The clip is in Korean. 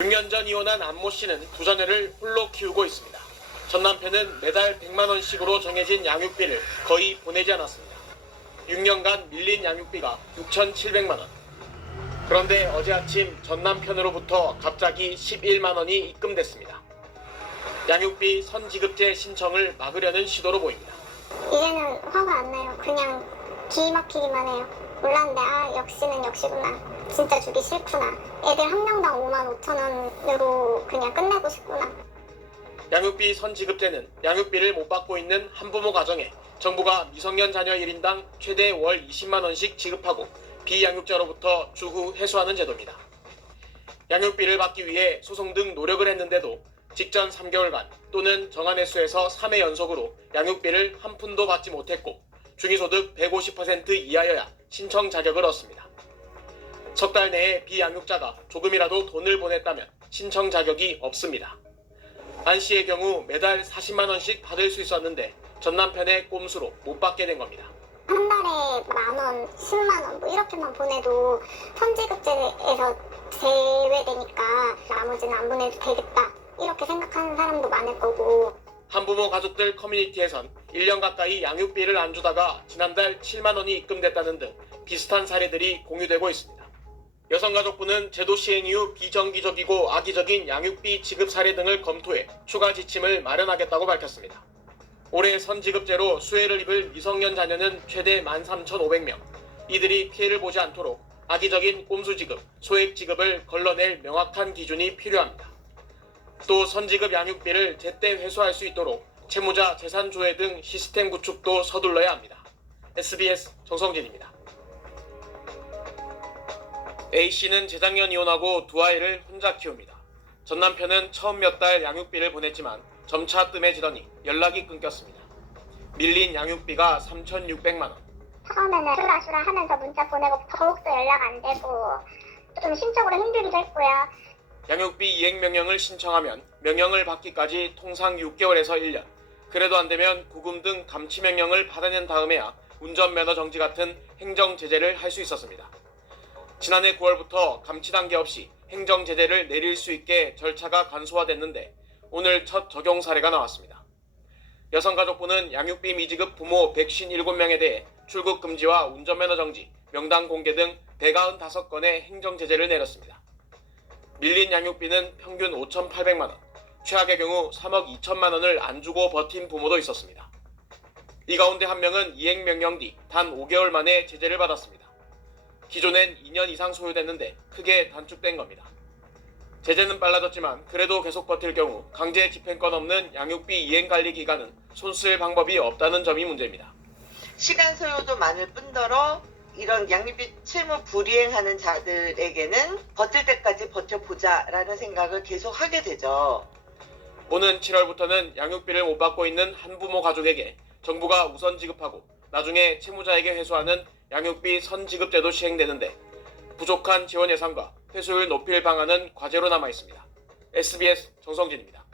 6년 전 이혼한 안모 씨는 두 자녀를 홀로 키우고 있습니다. 전 남편은 매달 100만 원씩으로 정해진 양육비를 거의 보내지 않았습니다. 6년간 밀린 양육비가 6,700만 원. 그런데 어제 아침 전 남편으로부터 갑자기 11만 원이 입금됐습니다. 양육비 선지급제 신청을 막으려는 시도로 보입니다. 이제는 화가 안 나요. 그냥 기 막히기만 해요. 몰랐는데 역시는 역시구나. 진짜 주기 싫구나. 애들 한 명당 5만 5천 원으로 그냥 끝내고 싶구나. 양육비 선지급제는 양육비를 못 받고 있는 한부모 가정에 정부가 미성년 자녀 1인당 최대 월 20만 원씩 지급하고 비양육자로부터 추후 회수하는 제도입니다. 양육비를 받기 위해 소송 등 노력을 했는데도 직전 3개월간 또는 정한 횟수에서 3회 연속으로 양육비를 한 푼도 받지 못했고 중위소득 150% 이하여야 신청 자격을 얻습니다. 석 달 내에 비양육자가 조금이라도 돈을 보냈다면 신청 자격이 없습니다. 안 씨의 경우 매달 40만 원씩 받을 수 있었는데 전 남편의 꼼수로 못 받게 된 겁니다. 한 달에 만 원, 10만 원 뭐 이렇게만 보내도 선지급제에서 제외되니까 나머지는 안 보내도 되겠다 이렇게 생각하는 사람도 많을 거고. 한부모 가족들 커뮤니티에선 1년 가까이 양육비를 안 주다가 지난달 7만 원이 입금됐다는 등 비슷한 사례들이 공유되고 있습니다. 여성가족부는 제도 시행 이후 비정기적이고 악의적인 양육비 지급 사례 등을 검토해 추가 지침을 마련하겠다고 밝혔습니다. 올해 선지급제로 수혜를 입을 미성년 자녀는 최대 13,500명. 이들이 피해를 보지 않도록 악의적인 꼼수 지급, 소액 지급을 걸러낼 명확한 기준이 필요합니다. 또 선지급 양육비를 제때 회수할 수 있도록 채무자 재산 조회 등 시스템 구축도 서둘러야 합니다. SBS 정성진입니다. A씨는 재작년 이혼하고 두 아이를 혼자 키웁니다. 전 남편은 처음 몇 달 양육비를 보냈지만 점차 뜸해지더니 연락이 끊겼습니다. 밀린 양육비가 3,600만 원. 처음에는 슈라슈라 하면서 문자 보내고 더욱더 연락 안 되고 좀 심적으로 힘들기도 했고요. 양육비 이행 명령을 신청하면 명령을 받기까지 통상 6개월에서 1년, 그래도 안 되면 구금 등 감치 명령을 받아낸 다음에야 운전면허 정지 같은 행정 제재를 할 수 있었습니다. 지난해 9월부터 감치 단계 없이 행정 제재를 내릴 수 있게 절차가 간소화됐는데 오늘 첫 적용 사례가 나왔습니다. 여성가족부는 양육비 미지급 부모 157명에 대해 출국 금지와 운전면허 정지, 명단 공개 등 195건의 행정 제재를 내렸습니다. 밀린 양육비는 평균 5,800만 원, 최악의 경우 3억 2천만 원을 안 주고 버틴 부모도 있었습니다. 이 가운데 한 명은 이행 명령 뒤 단 5개월 만에 제재를 받았습니다. 기존엔 2년 이상 소요됐는데 크게 단축된 겁니다. 제재는 빨라졌지만 그래도 계속 버틸 경우 강제 집행권 없는 양육비 이행 관리 기간은 손쓸 방법이 없다는 점이 문제입니다. 시간 소요도 많을 뿐더러 이런 양육비 채무 불이행하는 자들에게는 버틸 때까지 버텨보자라는 생각을 계속 하게 되죠. 오는 7월부터는 양육비를 못 받고 있는 한부모 가족에게 정부가 우선 지급하고 나중에 채무자에게 회수하는 양육비 선지급제도 시행되는데 부족한 지원 예산과 회수율 높일 방안은 과제로 남아 있습니다. SBS 정성진입니다.